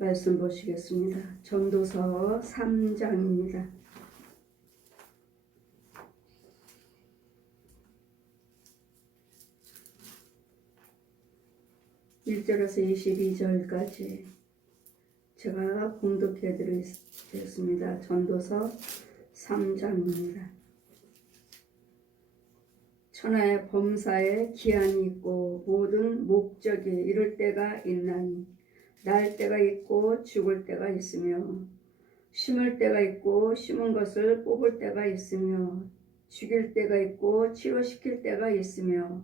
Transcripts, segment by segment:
말씀 보시겠습니다. 전도서 3장입니다. 1절에서 22절까지 제가 봉독해 드리겠습니다. 전도서 3장입니다. 천하의 범사에 기한이 있고 모든 목적이 이룰 때가 있나니 날 때가 있고 죽을 때가 있으며 심을 때가 있고 심은 것을 뽑을 때가 있으며 죽일 때가 있고 치료시킬 때가 있으며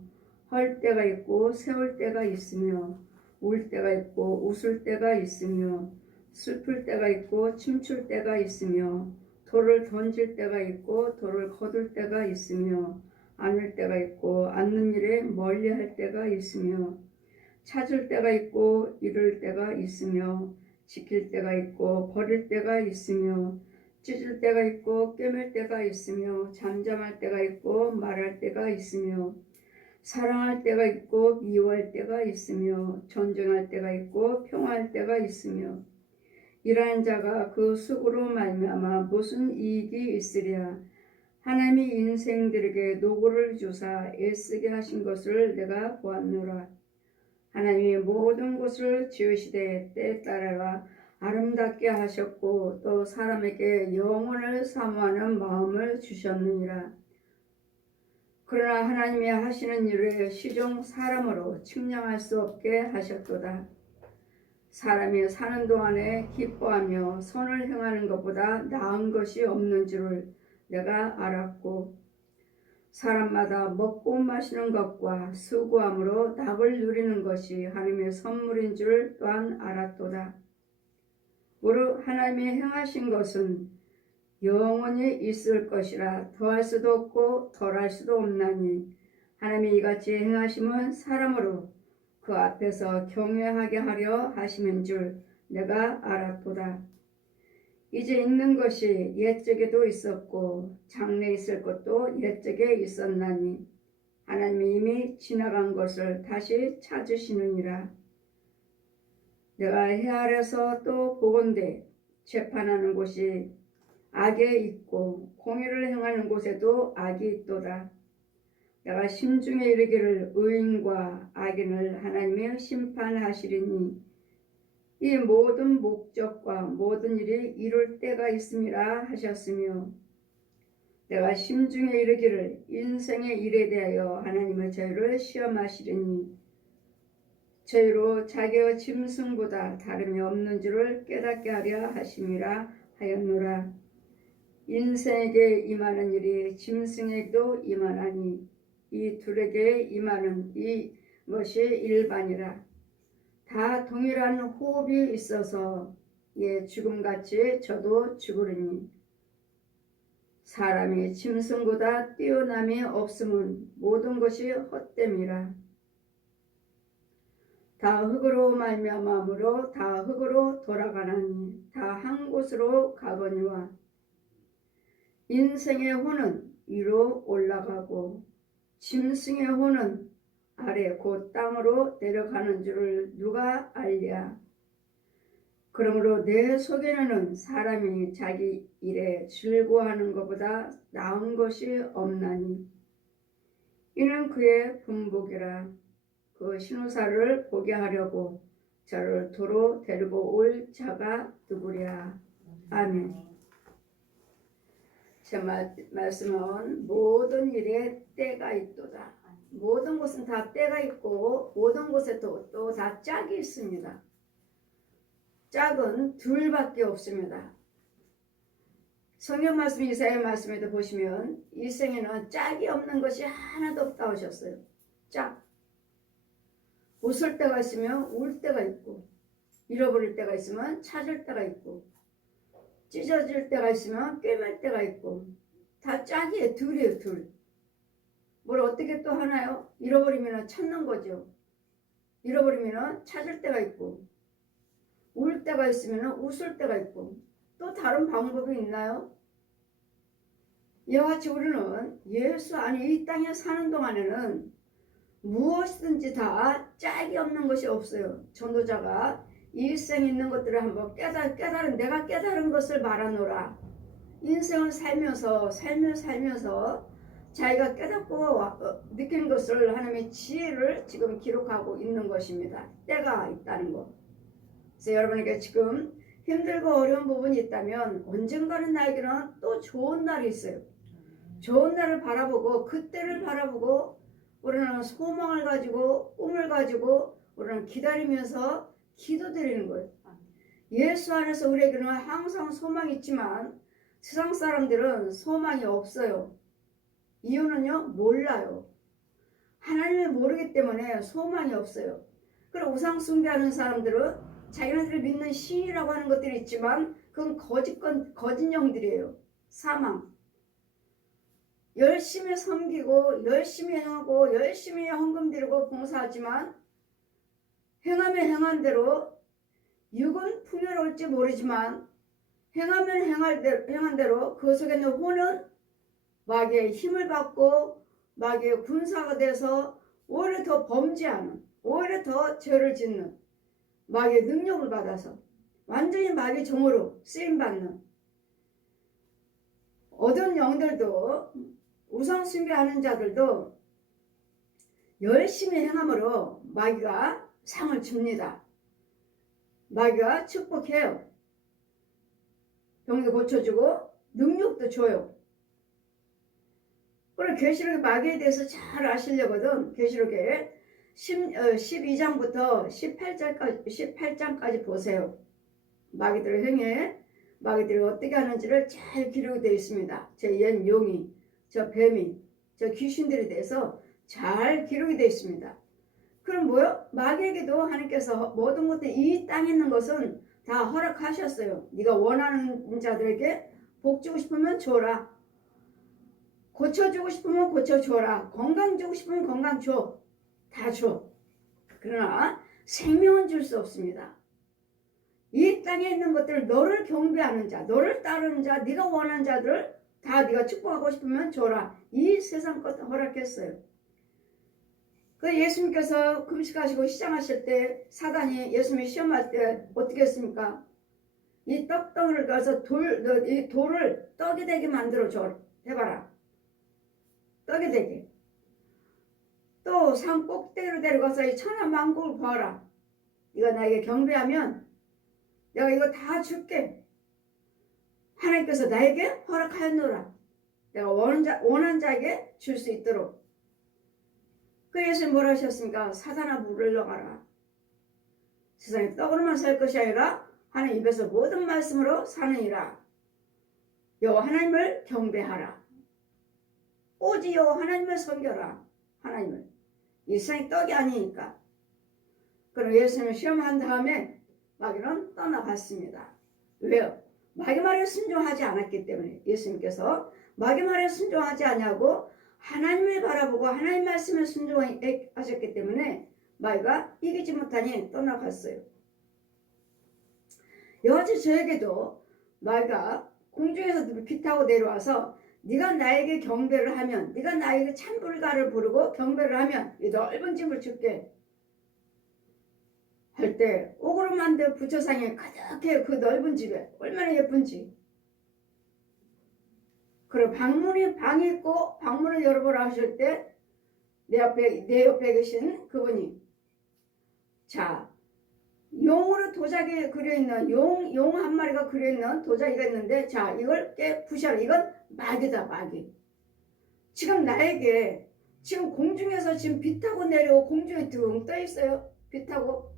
헐 때가 있고 세울 때가 있으며 울 때가 있고 웃을 때가 있으며 슬플 때가 있고 춤출 때가 있으며 돌을 던질 때가 있고 돌을 거둘 때가 있으며 안을 때가 있고 앉는 일에 멀리할 때가 있으며 찾을 때가 있고 잃을 때가 있으며 지킬 때가 있고 버릴 때가 있으며 찢을 때가 있고 꿰맬 때가 있으며 잠잠할 때가 있고 말할 때가 있으며 사랑할 때가 있고 미워할 때가 있으며 전쟁할 때가 있고 평화할 때가 있으며 이러한 자가 그 수고로 말미암아 무슨 이익이 있으랴. 하나님이 인생들에게 노고를 주사 애쓰게 하신 것을 내가 보았노라. 하나님이 모든 것을 지으시되 때에 따라 아름답게 하셨고 또 사람에게 영혼을 사모하는 마음을 주셨느니라. 그러나 하나님이 하시는 일을 시종 사람으로 측량할 수 없게 하셨도다. 사람이 사는 동안에 기뻐하며 선을 행하는 것보다 나은 것이 없는 줄을 내가 알았고 사람마다 먹고 마시는 것과 수고함으로 낙을 누리는 것이 하나님의 선물인 줄 또한 알았도다. 무릇 하나님이 행하신 것은 영원히 있을 것이라 더할 수도 없고 덜할 수도 없나니 하나님이 이같이 행하심은 사람으로 그 앞에서 경외하게 하려 하심인 줄 내가 알았도다. 이제 있는 것이 옛적에도 있었고 장래 있을 것도 옛적에 있었나니 하나님이 이미 지나간 것을 다시 찾으시느니라. 내가 해 아래서 또 보건대 재판하는 곳이 악에 있고 공의를 행하는 곳에도 악이 있도다. 내가 심중에 이르기를 의인과 악인을 하나님이 심판하시리니 이 모든 목적과 모든 일이 이룰 때가 있음이라 하셨으며 내가 심중에 이르기를 인생의 일에 대하여 하나님의 저희를 시험하시리니 저희로 자기의 짐승보다 다름이 없는 줄을 깨닫게 하려 하심이라 하였노라. 인생에게 임하는 일이 짐승에게도 임하나니 이 둘에게 임하는 이것이 일반이라. 다 동일한 호흡이 있어서 죽음같이 저도 죽으리니 사람이 짐승보다 뛰어남이 없음은 모든 것이 헛됨이라. 다 흙으로 말미암음으로 다 흙으로 돌아가나니 다 한 곳으로 가거니와 인생의 혼은 위로 올라가고 짐승의 혼은 아래 곧 땅으로 내려가는 줄을 누가 알랴. 그러므로 내 속에는 사람이 자기 일에 즐거워하는 것보다 나은 것이 없나니 이는 그의 분복이라. 그 신우사를 보게 하려고 저를 도로 데리고 올 자가 누구랴. 아멘. 제 말씀은 모든 일에 때가 있도다. 모든 곳은 다 때가 있고 모든 곳에 또 다 짝이 있습니다. 짝은 둘밖에 없습니다. 성경 말씀 이사야 말씀에도 보시면 이 생에는 짝이 없는 것이 하나도 없다 하셨어요. 짝. 웃을 때가 있으면 울 때가 있고 잃어버릴 때가 있으면 찾을 때가 있고 찢어질 때가 있으면 꿰맬 때가 있고 다 짝이에요. 둘이에요. 둘. 뭘 어떻게 또 하나요? 잃어버리면 찾는 거죠. 잃어버리면 찾을 때가 있고 울 때가 있으면 웃을 때가 있고 또 다른 방법이 있나요? 이와 같이 우리는 예수 안에 이 땅에 사는 동안에는 무엇이든지 다 짝이 없는 것이 없어요. 전도자가 이 일생에 있는 것들을 한번 내가 깨달은 것을 말하노라. 인생을 살면서 자기가 깨닫고 느낀 것을 하나님의 지혜를 지금 기록하고 있는 것입니다. 때가 있다는 것. 그래서 여러분에게 지금 힘들고 어려운 부분이 있다면 언젠가는 나에게는 또 좋은 날이 있어요. 좋은 날을 바라보고 그때를 바라보고 우리는 소망을 가지고 꿈을 가지고 우리는 기다리면서 기도드리는 거예요. 예수 안에서 우리에게는 항상 소망이 있지만 세상 사람들은 소망이 없어요. 이유는요, 몰라요. 하나님을 모르기 때문에 소망이 없어요. 그리고 우상 숭배하는 사람들은 자기네들이 믿는 신이라고 하는 것들이 있지만 그건 거짓 영들이에요. 사망. 열심히 섬기고 열심히 행하고 열심히 헌금 드리고 봉사하지만 행하면 행한 대로 육은 풍요로울지 모르지만 행하면 행한 대로 그 속에 있는 혼은 마귀의 힘을 받고 마귀의 군사가 돼서 오히려 더 범죄하는, 오히려 더 죄를 짓는, 마귀의 능력을 받아서 완전히 마귀 종으로 쓰임받는 어두운 영들도 우상 숭배하는 자들도 열심히 행함으로 마귀가 상을 줍니다. 마귀가 축복해요. 병도 고쳐주고 능력도 줘요. 그리고 계시록의 마귀에 대해서 잘 아시려거든. 계시록에 12장부터 18장까지 보세요. 마귀들의 행해, 마귀들이 어떻게 하는지를 잘 기록이 되어 있습니다. 저 옛 용이, 저 뱀이, 저 귀신들에 대해서 잘 기록이 되어 있습니다. 그럼 뭐요? 마귀에게도 하나님께서 모든 것들 이 땅에 있는 것은 다 허락하셨어요. 네가 원하는 자들에게 복 주고 싶으면 줘라. 고쳐주고 싶으면 고쳐줘라. 건강 주고 싶으면 건강 줘. 다 줘. 그러나 생명은 줄 수 없습니다. 이 땅에 있는 것들을 너를 경배하는 자, 너를 따르는 자, 네가 원하는 자들을 다 네가 축복하고 싶으면 줘라. 이 세상 것 허락했어요. 그 예수님께서 금식하시고 시장하실 때 사단이 예수님이 시험할 때 어떻게 했습니까? 이 떡덩이를 가서 이 돌을 떡이 되게 만들어 줘. 해봐라. 떡이 되게. 또 산 꼭대기로 데려가서 이 천하만국을 봐라. 네가 나에게 경배하면 내가 이거 다 줄게. 하나님께서 나에게 허락하였노라. 내가 원하는 자에게 줄 수 있도록. 그 예수님 뭐라 하셨습니까? 사단아 물러가라. 세상에 떡으로만 살 것이 아니라 하나님 입에서 모든 말씀으로 사느니라. 여호와 하나님을 경배하라. 오직 여호와 하나님을 섬겨라. 하나님을. 이 세상이 떡이 아니니까. 그럼 예수님을 시험한 다음에 마귀는 떠나갔습니다. 왜요? 마귀 말에 순종하지 않았기 때문에. 예수님께서 마귀 말에 순종하지 않냐고 하나님을 바라보고 하나님 말씀을 순종하셨기 때문에 마귀가 이기지 못하니 떠나갔어요. 여하튼 저에게도 마귀가 공중에서 비 타고 내려와서 네가 나에게 경배를 하면, 네가 나에게 찬불가를 부르고 경배를 하면 이 넓은 집을 줄게 할 때 오그로만데 부처상에 가득해. 그 넓은 집에 얼마나 예쁜지. 그리고 방이 있고 방문을 열어보라 하실 때 내 옆에 계신 그분이, 자, 용으로 도자기에 그려있는 용 한 마리가 그려있는 도자기가 있는데, 자, 이걸 부셔라. 이건 마귀다, 마귀. 지금 나에게 지금 공중에서 지금 비 타고 내려오고 공중에 둥 떠 있어요. 비 타고.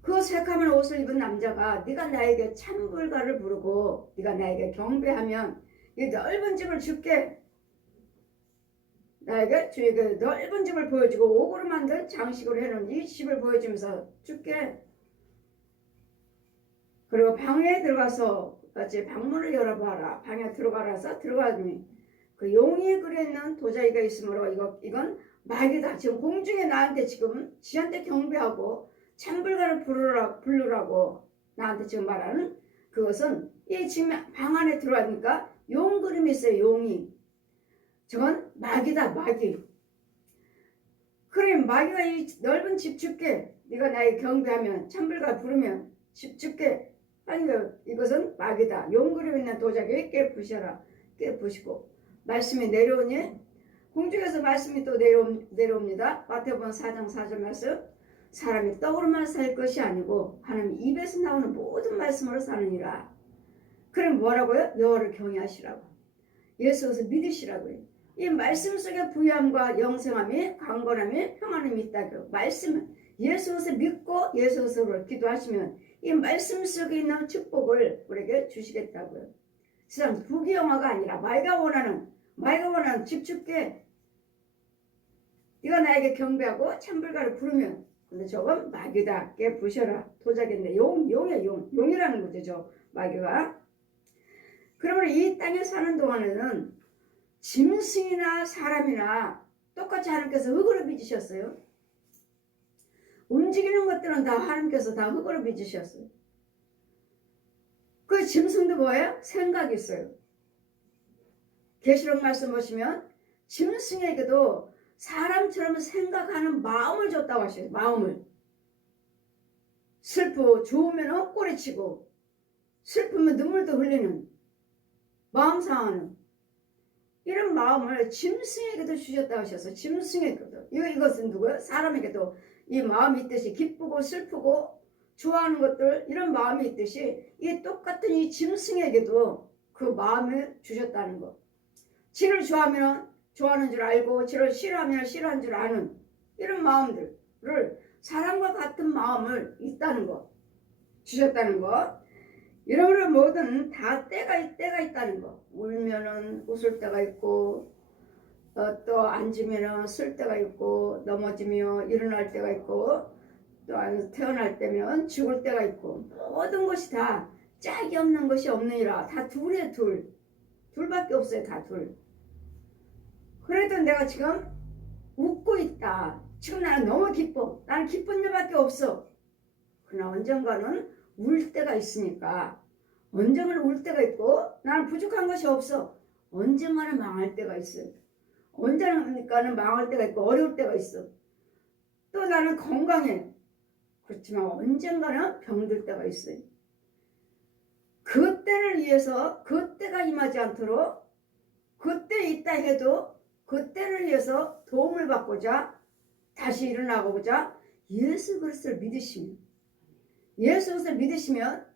그 새까만 옷을 입은 남자가 네가 나에게 찬불가를 부르고 네가 나에게 경배하면 이 넓은 집을 줄게. 나에게 주에게 넓은 집을 보여주고 옥으로 만든 장식으로 해놓은 이 집을 보여주면서 줄게. 그리고 방에 들어가서 같이 방문을 열어봐라. 방에 들어가라서 들어가더니 그 용이 그려있는 도자기가 있으므로 이건 마귀다. 지금 공중에 나한테 지금 지한테 경배하고 찬불가를 부르라고 나한테 지금 말하는 그것은 이 지금 방 안에 들어가니까 용 그림이 있어요. 용이. 저건 마귀다, 마귀. 그래 마귀가 이 넓은 집 줄게. 네가 나에게 경배하면 찬불가 부르면 집 줄게. 아니 이것은 마귀다. 용그릇 있는 도자기 깨부셔라. 깨부시고 말씀이 내려오니 공중에서 말씀이 또 내려옵니다. 마태복음 4장 4절 말씀. 사람이 떡으로만 살 것이 아니고 하나님 입에서 나오는 모든 말씀으로 사느니라. 그럼 뭐라고요? 여호와를 경외하시라고. 예수를 믿으시라고요. 이 말씀 속에 부유함과 영생함이 강건함이 평안함이 있다고. 말씀은 예수를 믿고 예수로 기도하시면 이 말씀 속에 있는 축복을 우리에게 주시겠다고요. 세상 부귀영화가 아니라 마귀가 원하는 집 줄게. 네가 나에게 경배하고 찬불가를 부르면 근데 저건 마귀다. 깨부셔라. 도자기인데 용이라는 거죠. 저 마귀가. 그러면 이 땅에 사는 동안에는 짐승이나 사람이나 똑같이 하나님께서 흙으로 빚으셨어요. 움직이는 것들은 다 하나님께서 다 흙으로 빚으셨어요. 그 짐승도 뭐예요? 생각이 있어요. 계시록 말씀 보시면 짐승에게도 사람처럼 생각하는 마음을 줬다고 하셔요. 마음을. 좋으면 꼬리치고 슬프면 눈물도 흘리는 마음 상하는 이런 마음을 짐승에게도 주셨다고 하셔서 짐승에게도 이것은 누구예요? 사람에게도 이 마음이 있듯이 기쁘고 슬프고 좋아하는 것들 이런 마음이 있듯이 이 똑같은 이 짐승에게도 그 마음을 주셨다는 거. 지를 좋아하면 좋아하는 줄 알고 지를 싫어하면 싫어하는 줄 아는 이런 마음들을 사람과 같은 마음을 있다는 거 주셨다는 거. 이러므로 뭐든 다 때가 있다는 거. 울면은 웃을 때가 있고 또 앉으면은 쓸 때가 있고 넘어지며 일어날 때가 있고 또 태어날 때면 죽을 때가 있고 모든 것이 다 짝이 없는 것이 없느니라. 다 둘에 둘밖에 없어요. 다 둘. 그래도 내가 지금 웃고 있다. 지금 나는 너무 기뻐. 나는 기쁜 일밖에 없어. 그러나 언젠가는 울 때가 있으니까 언젠가는 울 때가 있고 나는 부족한 것이 없어. 언젠가는 망할 때가 있어요. 언젠가는 망할 때가 있고 어려울 때가 있어. 또 나는 건강해. 그렇지만 언젠가는 병들 때가 있어요. 그때를 위해서 그때가 임하지 않도록 그때 있다 해도 그때를 위해서 도움을 받고자 다시 일어나고자 예수 그리스도를 믿으시면 예수 그리스도를 믿으시면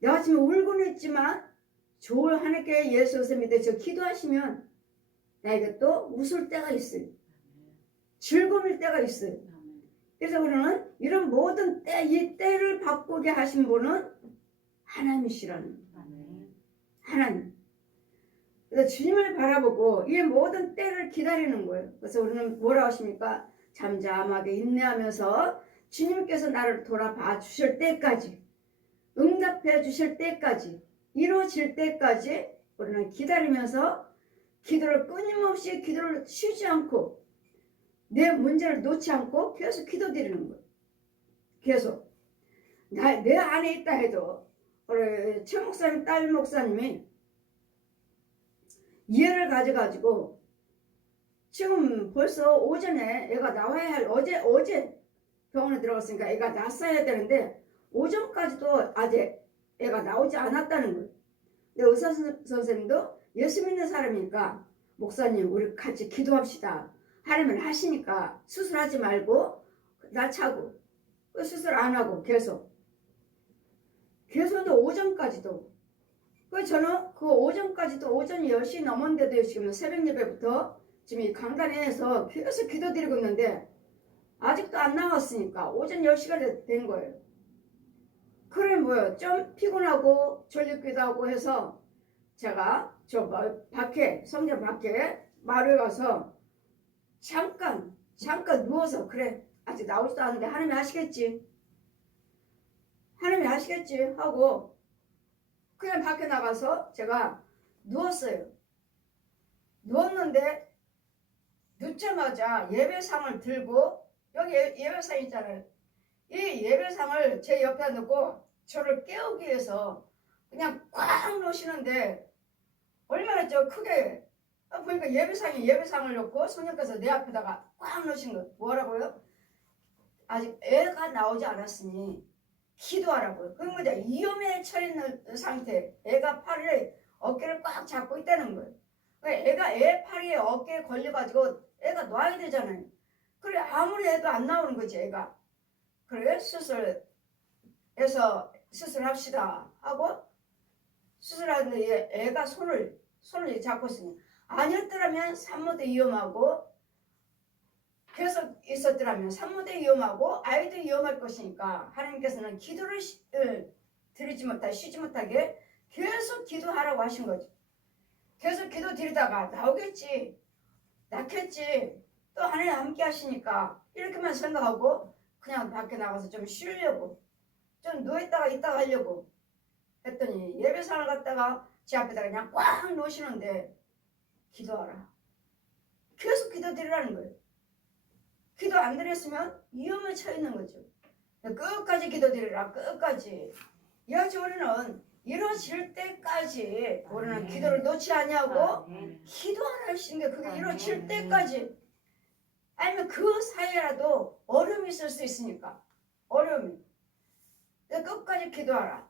내가 지금 울고는 있지만 좋은 하나님께 예수 그리스도를 믿으셔 기도하시면 나에게 또 웃을 때가 있어요. 즐거울 때가 있어요. 그래서 우리는 이런 모든 이 때를 바꾸게 하신 분은 하나님이시라는 하나님. 그래서 주님을 바라보고 이 모든 때를 기다리는 거예요. 그래서 우리는 뭐라고 하십니까? 잠잠하게 인내하면서 주님께서 나를 돌아봐 주실 때까지 응답해 주실 때까지 이루어질 때까지 우리는 기다리면서 기도를 끊임없이 기도를 쉬지 않고 내 문제를 놓지 않고 계속 기도드리는 거예요. 계속 내 안에 있다 해도 우리 최 목사님 딸 목사님이 이해를 가져가지고 지금 벌써 오전에 애가 나와야 할 어제 병원에 들어갔으니까 애가 났어야 되는데 오전까지도 아직 애가 나오지 않았다는 거예요. 근데 의사 선생님도 예수 믿는 사람이니까 목사님 우리 같이 기도합시다. 하려면 하시니까 수술하지 말고 나차고 수술 안 하고 계속 오전까지도 저는 그 오전까지도 오전이 10시 넘었는데도 지금 새벽 예배부터 지금 이 강단에서 계속 기도드리고 있는데 아직도 안 나왔으니까 오전 10시가 된 거예요. 그래 뭐요 좀 피곤하고 졸립기도 하고 해서 제가 저 밖에 성전 밖에 마루에 가서 잠깐 누워서 그래 아직 나오지도 않는데 하나님이 하시겠지 하고 그냥 밖에 나가서 제가 누웠어요. 누웠는데 눕자마자 예배상을 들고 여기 예배상 있잖아요. 이 예배상을 제 옆에 놓고 저를 깨우기 위해서 그냥 꽉 놓으시는데 얼마나 저 크게 보니까 예배상을 놓고 성령께서 내 앞에다가 꽉 넣으신 거. 뭐라고요? 아직 애가 나오지 않았으니 기도하라고요. 그건 뭐냐? 위험에 처해 있는 상태. 애가 팔에 어깨를 꽉 잡고 있다는 거예요. 그러니까 애가 애 팔에 어깨에 걸려가지고 애가 놔야 되잖아요. 그래 아무리 해도 안 나오는 거지 애가. 그래 수술해서 수술합시다 하고 수술하는데 애가 손을 잡고 있으니 아니었더라면 산모도 위험하고 계속 있었더라면 산모도 위험하고 아이도 위험할 것이니까 하나님께서는 기도를 드리지 못하게 쉬지 못하게 계속 기도하라고 하신 거죠. 계속 기도 드리다가 나오겠지, 낳겠지, 또 하나님 함께 하시니까 이렇게만 생각하고 그냥 밖에 나가서 좀 쉬려고 좀 누워있다가 있다가 하려고 했더니 예배상을 갔다가 제 앞에다가 그냥 꽉 놓으시는데 기도하라. 계속 기도 드리라는 거예요. 기도 안 드렸으면 위험에 처해 있는 거죠. 끝까지 기도 드리라. 끝까지. 여하튼 우리는 이루어질 때까지 우리는 기도를 놓지 않냐고 기도하라 하시는 게 그게 이루어질 때까지. 아니면 그 사이라도 어려움이 있을 수 있으니까. 어려움이. 끝까지 기도하라.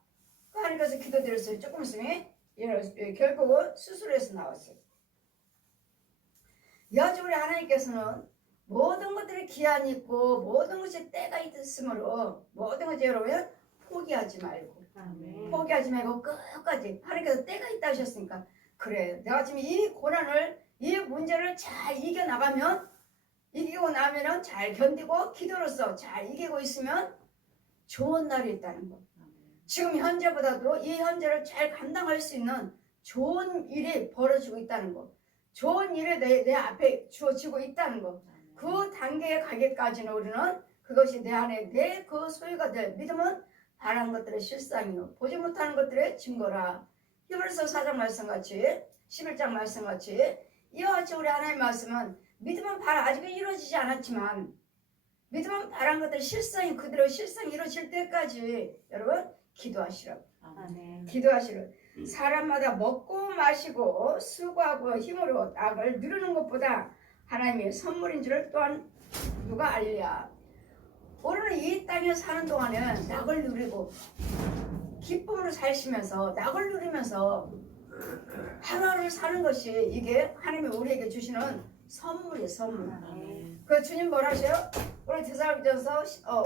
하나님께서 기도 드렸어요. 조금 있으면 결국은 수술해서 나왔어요. 여하튼 우리 하나님께서는 모든 것들이 기한이 있고 모든 것이 때가 있으므로 모든 것이 여러분 포기하지 말고 포기하지 말고 끝까지 하나님께서 때가 있다 하셨으니까 그래 내가 지금 이 고난을 이 문제를 잘 이겨나가면 이기고 나면은 잘 견디고 기도로서 잘 이기고 있으면 좋은 날이 있다는 거. 지금 현재보다도 이 현재를 잘 감당할 수 있는 좋은 일이 벌어지고 있다는 거. 좋은 일이 내 앞에 주어지고 있다는 거. 그 단계에 가기까지는 우리는 그것이 내 안에 내 그 소유가 될 믿음은 바란 것들의 실상이요 보지 못하는 것들의 증거라. 히브리서 4장 말씀같이 11장 말씀같이 이와 같이 우리 하나님의 말씀은 믿음은 아직은 이루어지지 않았지만 믿음은 바란 것들의 실상이 그대로 실상이 이루어질 때까지 여러분 기도하시라고. 기도하시라고. 사람마다 먹고 마시고 수고하고 힘으로 낙을 누르는 것보다 하나님의 선물인 줄을 또한 누가 알랴. 우리는 이 땅에 사는 동안은 낙을 누리고 기쁨으로 사시면서 낙을 누리면서 하루하루를 사는 것이 이게 하나님이 우리에게 주시는 선물이에요. 선물. 그 주님 뭐라 하셔요? 우리 데살로니가서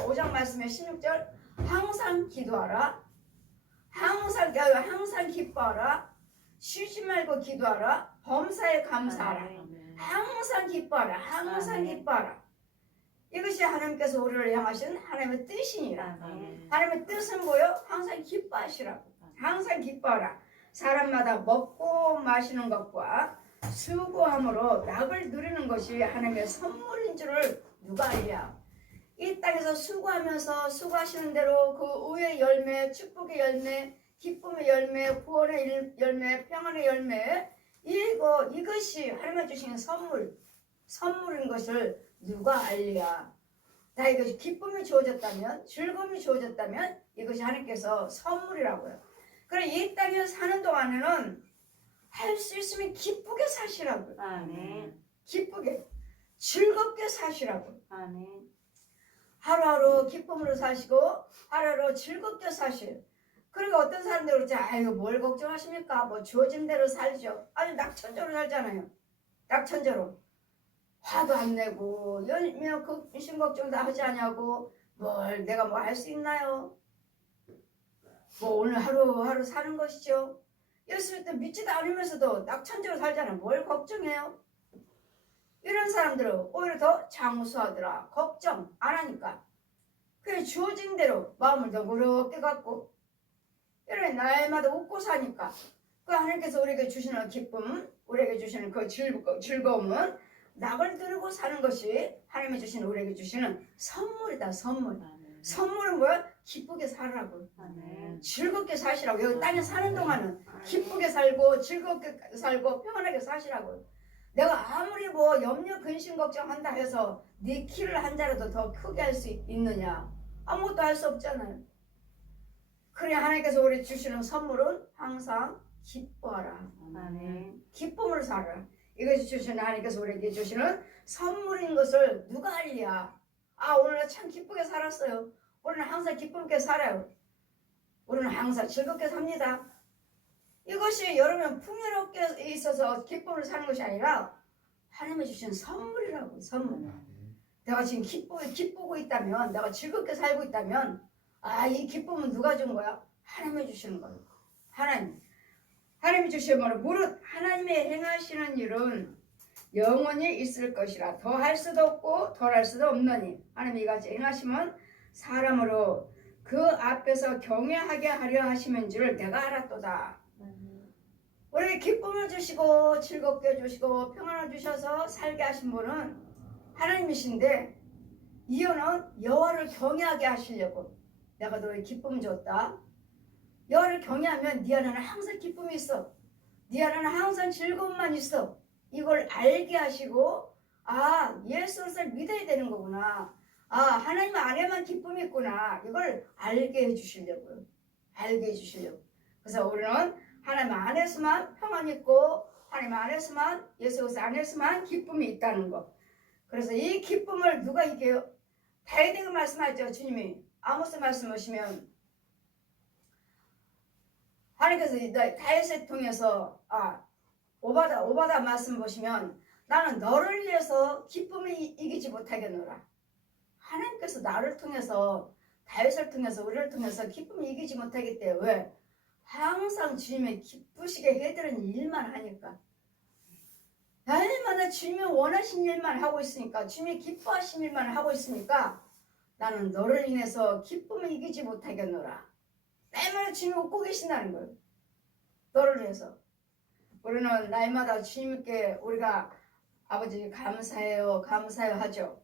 5장 말씀에 16절 항상 기도하라. 항상 기뻐하라. 쉬지 말고 기도하라. 범사에 감사하라. 항상 기뻐하라. 항상 기뻐하라. 이것이 하나님께서 우리를 향하신 하나님의 뜻이니라. 하나님의 뜻은 뭐요? 항상 기뻐하시라고. 항상 기뻐하라. 사람마다 먹고 마시는 것과 수고함으로 낙을 누리는 것이 하나님의 선물인 줄을 누가 알랴. 이 땅에서 수고하면서 수고하시는 대로 그 의의 열매, 축복의 열매, 기쁨의 열매, 구원의 열매, 평안의 열매 이것이 하나님이 주시는 선물인 것을 누가 알랴. 나에게 기쁨이 주어졌다면 즐거움이 주어졌다면 이것이 하나님께서 선물이라고요. 그래 이 땅에 사는 동안에는 할 수 있으면 기쁘게 사시라고요. 기쁘게 즐겁게 사시라고요. 하루하루 기쁨으로 사시고 하루하루 즐겁게 사시요. 그리고 어떤 사람들은 그러지 아유 뭘 걱정하십니까? 뭐 주어진 대로 살죠. 아주 낙천적으로 살잖아요. 낙천적으로 화도 안 내고 열심 걱정도 하지 않냐고 뭘 내가 뭐 할 수 있나요? 뭐 오늘 하루하루 사는 것이죠. 예수를 때 믿지도 않으면서도 낙천적으로 살잖아요. 뭘 걱정해요? 이런 사람들은 오히려 더 장수하더라. 걱정 안 하니까. 그냥 주어진 대로 마음을 더 무겁게 갖고 이런 날마다 웃고 사니까 그 하나님께서 우리에게 주시는 기쁨, 우리에게 주시는 그 즐거움은 낙을 들고 사는 것이 하나님이 주시는 우리에게 주시는 선물이다. 선물. 선물은 뭐야? 기쁘게 살라고. 즐겁게 사시라고. 여기 땅에 사는 동안은 기쁘게 살고 즐겁게 살고 평안하게 사시라고. 내가 아무리 뭐 염려 근심 걱정한다 해서 네 키를 한 자라도 더 크게 할 수 있느냐? 아무것도 할 수 없잖아요. 그래 하나님께서 우리 주시는 선물은 항상 기뻐하라. 기쁨으로 살아라. 이것이 주시는 하나님께서 우리에게 주시는 선물인 것을 누가 알랴? 아, 오늘 참 기쁘게 살았어요. 우리는 항상 기쁘게 살아요. 우리는 항상 즐겁게 삽니다. 이것이 여러분 풍요롭게 있어서 기쁨을 사는 것이 아니라 하나님이 주신 선물이라고. 선물. 내가 지금 기쁘고 있다면, 내가 즐겁게 살고 있다면, 아, 이 기쁨은 누가 준 거야? 하나님이 주시는 거예요. 하나님이 주시는 거는 무릇 하나님의 행하시는 일은 영원히 있을 것이라. 더할 수도 없고 덜할 수도 없느니 하나님이 이같이 행하시면 사람으로 그 앞에서 경외하게 하려 하시는 줄을 내가 알았도다. 우리 기쁨을 주시고 즐겁게 주시고 평안을 주셔서 살게 하신 분은 하나님이신데, 이유는 여호와를 경외하게 하시려고. 내가 너의 기쁨 줬다. 여호와를 경외하면 네 안에는 항상 기쁨이 있어. 네 안에는 항상 즐거움만 있어. 이걸 알게 하시고, 아, 예수를 믿어야 되는 거구나. 아, 하나님 안에만 기쁨이 있구나. 이걸 알게 해주시려고요. 알게 해주시려고. 그래서 우리는 하나님 안에서만 평안이 있고, 하나님 안에서만, 예수 안에서만 기쁨이 있다는 거. 그래서 이 기쁨을 누가 이겨요? 다윗에게 말씀하죠. 주님이 아모스 말씀하시면 하나님께서 다윗을 통해서 오바다 말씀 보시면 나는 너를 위해서 기쁨을 이기지 못하겠노라. 하나님께서 나를 통해서, 다윗을 통해서, 우리를 통해서 기쁨을 이기지 못하겠대요. 왜? 항상 주님의 기쁘시게 해드리는 일만 하니까. 날마다 주님이 원하신 일만 하고 있으니까, 주님이 기뻐하신 일만 하고 있으니까 나는 너를 인해서 기쁨을 이기지 못하겠노라. 날마다 주님이 웃고 계신다는 거예요. 너를 위해서. 우리는 날마다 주님께 우리가 아버지 감사해요, 감사해요 하죠.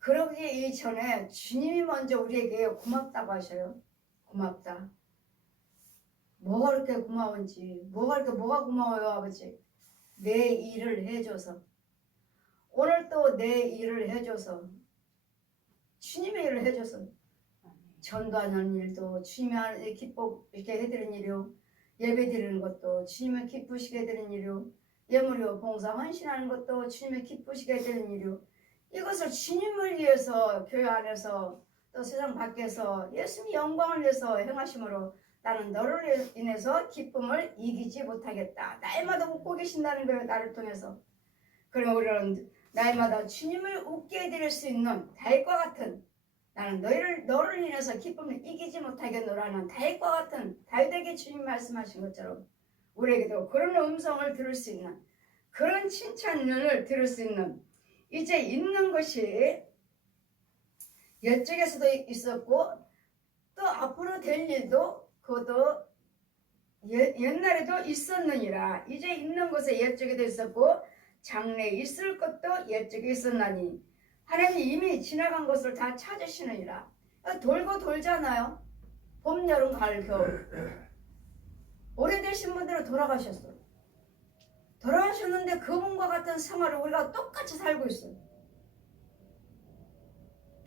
그러기 이전에 주님이 먼저 우리에게 고맙다고 하셔요. 고맙다. 뭐가 그렇게 고마운지, 뭐가 고마워요 아버지. 내 일을 해줘서, 오늘 또 내 일을 해줘서, 주님의 일을 해줘서, 전도하는 일도 주님의 기쁘게 해드리는 일이요, 예배 드리는 것도 주님을 기쁘시게 해드리는 일이요, 예물이요 봉사 헌신하는 것도 주님을 기쁘시게 해드리는 일이요, 이것을 주님을 위해서 교회 안에서 또 세상 밖에서 예수님의 영광을 위해서 행하심으로 나는 너를 인해서 기쁨을 이기지 못하겠다. 날마다 웃고 계신다는 거예요. 나를 통해서. 그러면 우리는 날마다 주님을 웃게 해드릴 수 있는 다윗과 같은, 나는 너를 인해서 기쁨을 이기지 못하겠노라는 다윗과 같은, 다윗에게 주님 말씀하신 것처럼 우리에게도 그런 음성을 들을 수 있는, 그런 칭찬을 들을 수 있는, 이제 있는 것이 옛적에서도 있었고 또 앞으로 될 일도 그것도 옛날에도 있었느니라. 이제 있는 것에 옛적에도 있었고 장래에 있을 것도 옛적에 있었나니 하나님이 이미 지나간 것을 다 찾으시느니라. 돌고 돌잖아요. 봄, 여름, 가을, 겨울. 오래되신 분들은 돌아가셨어요. 돌아가셨는데 그분과 같은 생활을 우리가 똑같이 살고 있어요.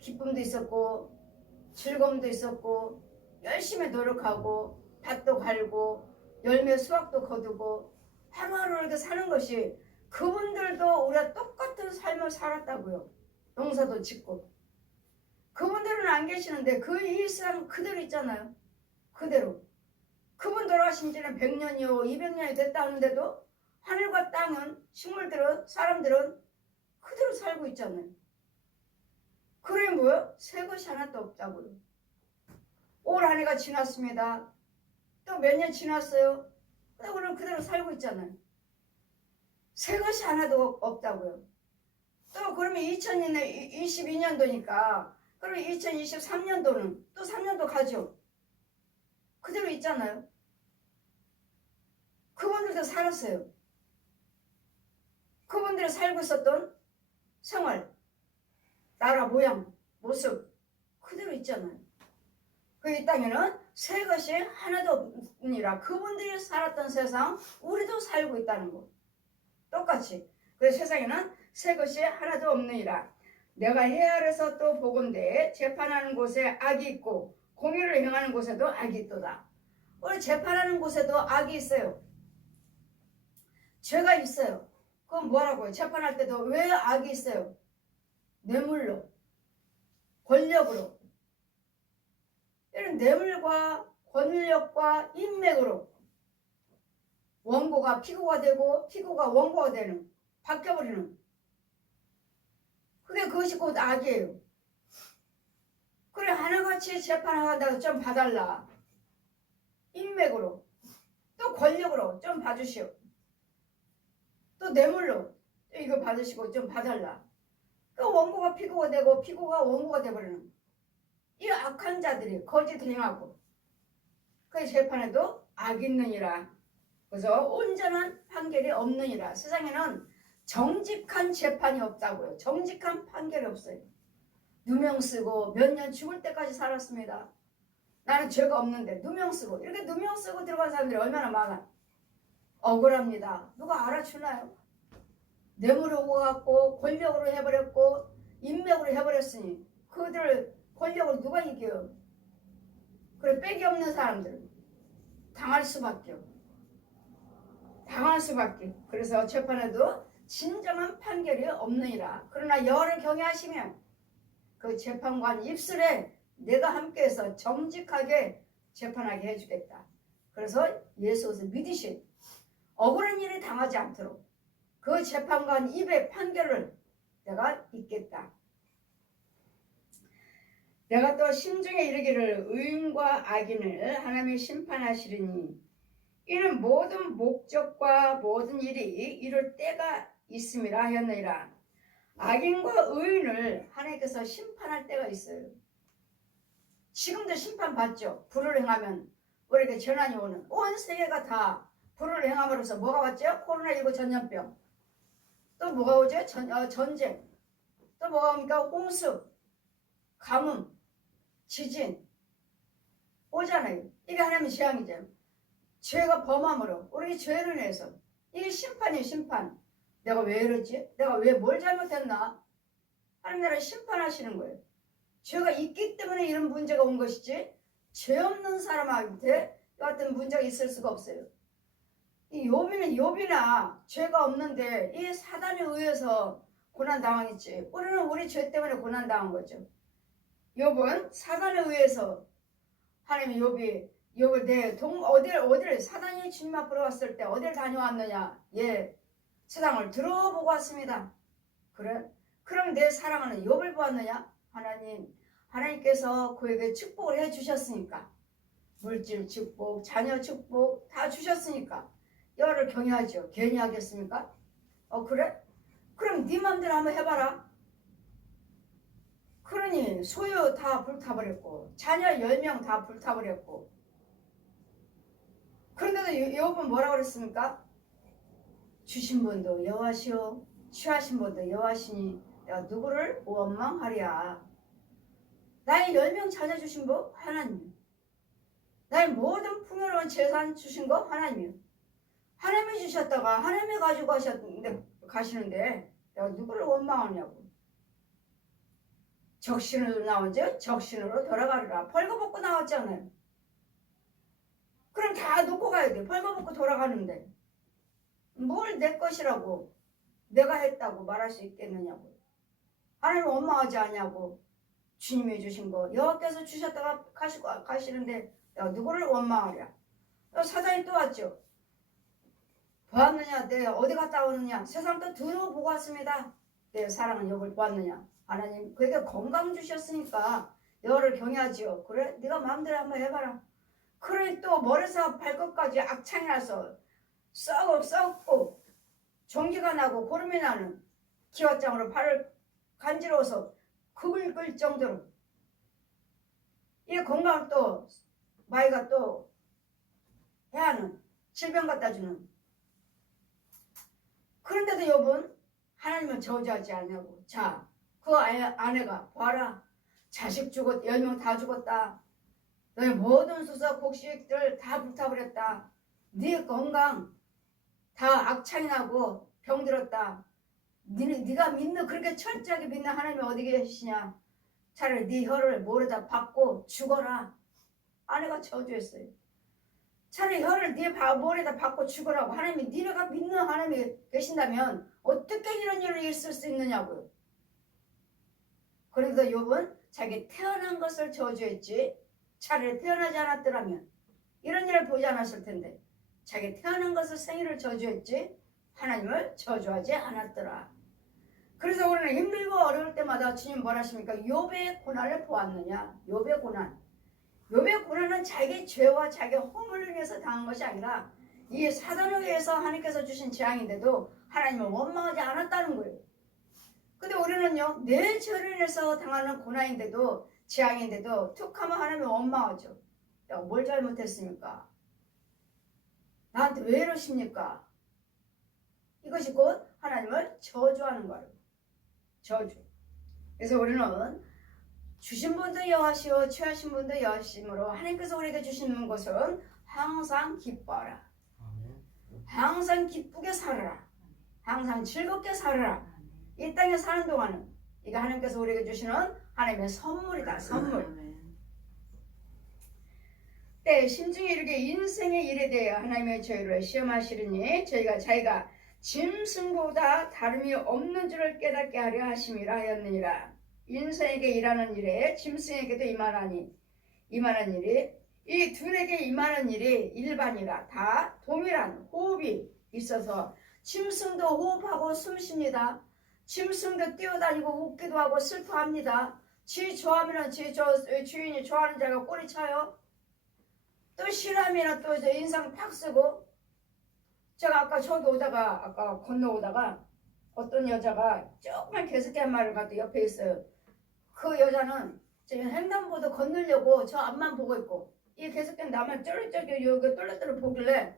기쁨도 있었고 즐거움도 있었고 열심히 노력하고 밭도 갈고 열매 수확도 거두고 하루하루 이렇게 사는 것이, 그분들도 우리가 똑같은 삶을 살았다고요. 농사도 짓고. 그분들은 안 계시는데 그 일상 그대로 있잖아요. 그대로. 그분 돌아가신 지는 100년이요 200년이 됐다 하는데도 하늘과 땅은, 식물들은, 사람들은 그대로 살고 있잖아요. 그래 뭐요? 새 것이 하나도 없다고요. 올 한 해가 지났습니다. 또 몇 년 지났어요. 근데 우리는 그대로 살고 있잖아요. 새 것이 하나도 없다고요. 또 그러면 2022년도니까 그러면 2023년도는 또 3년도 가죠. 그대로 있잖아요. 그분들도 살았어요. 그분들이 살고 있었던 생활, 나라 모양, 모습 그대로 있잖아요. 그 이 땅에는 새 것이 하나도 없느니라. 그분들이 살았던 세상 우리도 살고 있다는 거 똑같이. 그 세상에는 새 것이 하나도 없느니라. 내가 해 아래서 또 보건대 재판하는 곳에 악이 있고 공의를 행하는 곳에도 악이 있도다. 우리 재판하는 곳에도 악이 있어요. 죄가 있어요. 그건 뭐라고요? 재판할 때도 왜 악이 있어요? 뇌물로, 권력으로. 이런 뇌물과 권력과 인맥으로 원고가 피고가 되고 피고가 원고가 되는, 바뀌어버리는, 그것이 곧 악이에요. 그래, 하나같이 재판한다고 좀 봐달라. 인맥으로, 또 권력으로 좀 봐주시오. 또 뇌물로 이거 받으시고 좀 봐달라. 그 원고가 피고가 되고 피고가 원고가 되버리는 이 악한 자들이 거짓 행하고, 그 재판에도 악 있느니라. 그래서 온전한 판결이 없느니라. 세상에는 정직한 재판이 없다고요. 정직한 판결이 없어요. 누명 쓰고 몇 년 죽을 때까지 살았습니다. 나는 죄가 없는데 누명 쓰고, 이렇게 누명 쓰고 들어간 사람들이 얼마나 많아. 억울합니다. 누가 알아주나요? 뇌물로 오갖고 권력으로 해버렸고 인맥으로 해버렸으니 그들 권력을 누가 이겨요? 그래, 빽이 없는 사람들 당할 수밖에. 그래서 재판에도 진정한 판결이 없느니라. 그러나 여호와를 경외하시면 그 재판관 입술에 내가 함께해서 정직하게 재판하게 해주겠다. 그래서 예수를 믿으신, 억울한 일이 당하지 않도록 그 재판관 입의 판결을 내가 잇겠다. 내가 또 심중에 이르기를 의인과 악인을 하나님이 심판하시리니 이는 모든 목적과 모든 일이 이룰 때가 있음이라 하였느니라. 악인과 의인을 하나님께서 심판할 때가 있어요. 지금도 심판받죠. 불을 행하면 우리에게 전환이 오는, 온 세계가 다 불을 행함으로써 뭐가 왔죠? 코로나19 전염병. 또 뭐가 오죠? 전쟁. 또 뭐가 옵니까? 홍수, 가뭄, 지진 오잖아요. 이게 하나님의 재앙이죠. 죄가 범함으로, 우리 죄를 인해서. 이게 심판이에요. 심판. 내가 왜 이러지? 내가 왜 뭘 잘못했나? 하나님 나라를 심판하시는 거예요. 죄가 있기 때문에 이런 문제가 온 것이지, 죄 없는 사람한테 이 같은 문제가 있을 수가 없어요. 이 욥이나 죄가 없는데 이 사단에 의해서 고난당하겠지. 우리는 우리 죄 때문에 고난당한 거죠. 욥은 사단에 의해서, 하나님이 욥을 어디를 사단이 주님 앞으로 왔을 때 어디를 다녀왔느냐? 예, 세상을 들어보고 왔습니다. 그래? 그럼 내 사랑하는 욥을 보았느냐? 하나님께서 그에게 축복을 해주셨으니까, 물질 축복, 자녀 축복 다 주셨으니까 여호와를 경외하죠. 괜히 하겠습니까? 그래? 그럼 네 맘대로 한번 해봐라. 그러니 소유 다 불타버렸고 자녀 10명 다 불타버렸고, 그런데도 욥은 뭐라고 그랬습니까? 주신 분도 여호와시오, 취하신 분도 여호와시니 내가 누구를 원망하랴. 나의 10명 자녀 주신 분 하나님, 나의 모든 풍요로운 재산 주신 거 하나님이요. 하나님이 주셨다가 하나님이 가지고 가시는데 내가 누구를 원망하냐고. 적신으로 나오죠? 적신으로 돌아가리라. 벌거벗고 나왔잖아요. 그럼 다 놓고 가야 돼. 벌거벗고 돌아가는데 뭘 내 것이라고 내가 했다고 말할 수 있겠느냐고. 하나님 원망하지 않냐고. 주님이 주신 거 여호와께서 주셨다가 가시는데 내가 누구를 원망하랴. 사단이 또 왔죠. 보았느냐? 내 어디 갔다 오느냐? 세상도 두루 보고 왔습니다. 내 사랑하는 욥을 보았느냐? 하나님 그에게 건강 주셨으니까 여호와를 경외하지요. 그래? 네가 마음대로 한번 해봐라. 그래, 또 머리에서 발끝까지 악창이 나서 썩고 종기가 나고 고름이 나는 기왓장으로 발을 간지러워서 긁을 정도로 이 건강을 또 마이가 또 해야 하는 질병 갖다 주는. 그런데도 욥은 하나님을 저주하지 않냐고. 자, 그 아내가 봐라, 자식 죽었, 10명 다 죽었다. 너의 모든 수석 곡식들 다 불타버렸다. 네 건강 다 악창이 나고 병들었다. 네가 믿는, 그렇게 철저하게 믿는 하나님이 어디 계시냐? 차라리 네 혀를 모르다 받고 죽어라. 아내가 저주했어요. 차라리 혀를 네 머리에다 박고 죽으라고. 하나님이 니네가 믿는 하나님이 계신다면 어떻게 이런 일을 있을 수 있느냐고요. 그래서 욥은 자기 태어난 것을 저주했지 차라리 태어나지 않았더라면 이런 일을 보지 않았을 텐데 자기 태어난 것을 생일을 저주했지 하나님을 저주하지 않았더라. 그래서 우리는 힘들고 어려울 때마다 주님 뭐라 하십니까? 욥의 고난을 보았느냐? 욥의 고난. 욥의 고난은 자기 죄와 자기 허물을 위해서 당한 것이 아니라 이 사단에 의해서 하나님께서 주신 재앙인데도 하나님을 원망하지 않았다는 거예요. 근데 우리는요, 내 죄를 인해서 당하는 고난인데도 재앙인데도 툭 하면 하나님을 원망하죠. 내가 뭘 잘못했습니까? 나한테 왜 이러십니까? 이것이 곧 하나님을 저주하는 거예요. 저주. 그래서 우리는 주신 분도 여하시오 취하신 분도 여하심으로 하나님께서 우리에게 주시는 것은 항상 기뻐하라. 항상 기쁘게 살아라. 항상 즐겁게 살아라. 이 땅에 사는 동안은 이게 하나님께서 우리에게 주시는 하나님의 선물이다. 선물. 때 심중에 이르게 인생의 일에 대해 하나님의 저희를 시험하시리니 저희가 자기가 짐승보다 다름이 없는 줄을 깨닫게 하려 하심이라 하였느니라. 인생에게 일하는 일에 짐승에게도 임하는 일이 이 둘에게 임하는 일이 일반이라. 다 동일한 호흡이 있어서 짐승도 호흡하고 숨쉽니다. 짐승도 뛰어다니고 웃기도 하고 슬퍼합니다. 지 좋아하면 주인이 좋아하는 자가 꼬리 차요. 또 싫어하면 또 이제 인상 팍 쓰고. 제가 아까 저기 오다가 아까 건너오다가 어떤 여자가 조그만 개새끼한 말을 갖다 옆에 있어요. 그 여자는 지금 횡단보도 건너려고 저 앞만 보고 있고 이 개새끼는 나만 쫄쫄쫄 여기 똘똘똘 보길래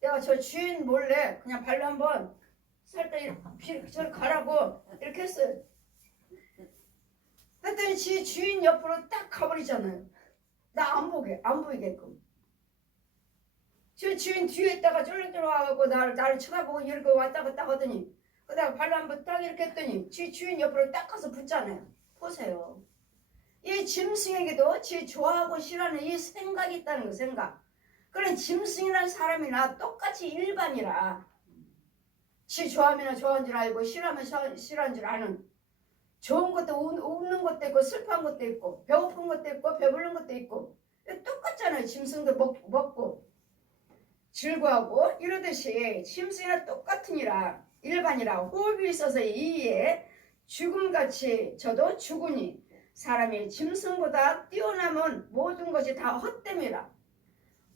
내가 저 주인 몰래 그냥 발로 한번 살짝 이렇게 저를 가라고 이렇게 했어요. 했더니 지 주인 옆으로 딱 가버리잖아요. 나 안 보이게끔. 저 주인 뒤에 있다가 쫄쫄 와가지고 나를 쳐다보고 이렇게 왔다 갔다 하더니 그다가 발로 한번 딱 이렇게 했더니 지 주인 옆으로 딱 가서 붙잖아요. 보세요. 이 짐승에게도 지 좋아하고 싫어하는 이 생각이 있다는 거. 생각. 그래 짐승이란 사람이나 똑같이 일반이라 지 좋아하면 좋아하는 줄 알고 싫어하면 싫어하는 줄 아는 좋은 것도 웃는 것도 있고 슬퍼한 것도 있고 배고픈 것도 있고 배부른 것도 있고 똑같잖아요. 짐승도 먹고 즐거워하고 이러듯이 짐승이나 똑같으니라. 일반이라 호흡이 있어서 이에 죽음같이 저도 죽으니 사람이 짐승보다 뛰어남은 모든 것이 다 헛됨이라.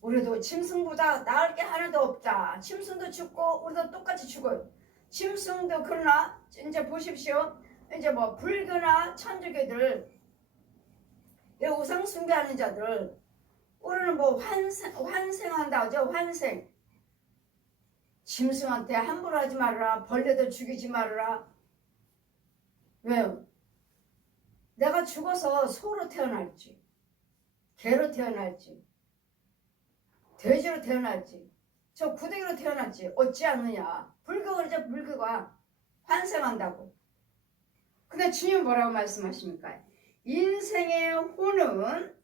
우리도 짐승보다 나을 게 하나도 없다. 짐승도 죽고 우리도 똑같이 죽어요. 짐승도 그러나 이제 보십시오. 이제 뭐 불교나 천주교들 우상 숭배하는 자들 우리는 뭐 환생한다 하죠. 환생. 짐승한테 함부로 하지 말아라. 벌레도 죽이지 말아라. 왜요? 내가 죽어서 소로 태어날지 개로 태어날지 돼지로 태어날지 저 구덩이로 태어날지 어찌 않느냐. 불교가 이제 불교가 환생한다고. 근데 주님 뭐라고 말씀하십니까? 인생의 혼은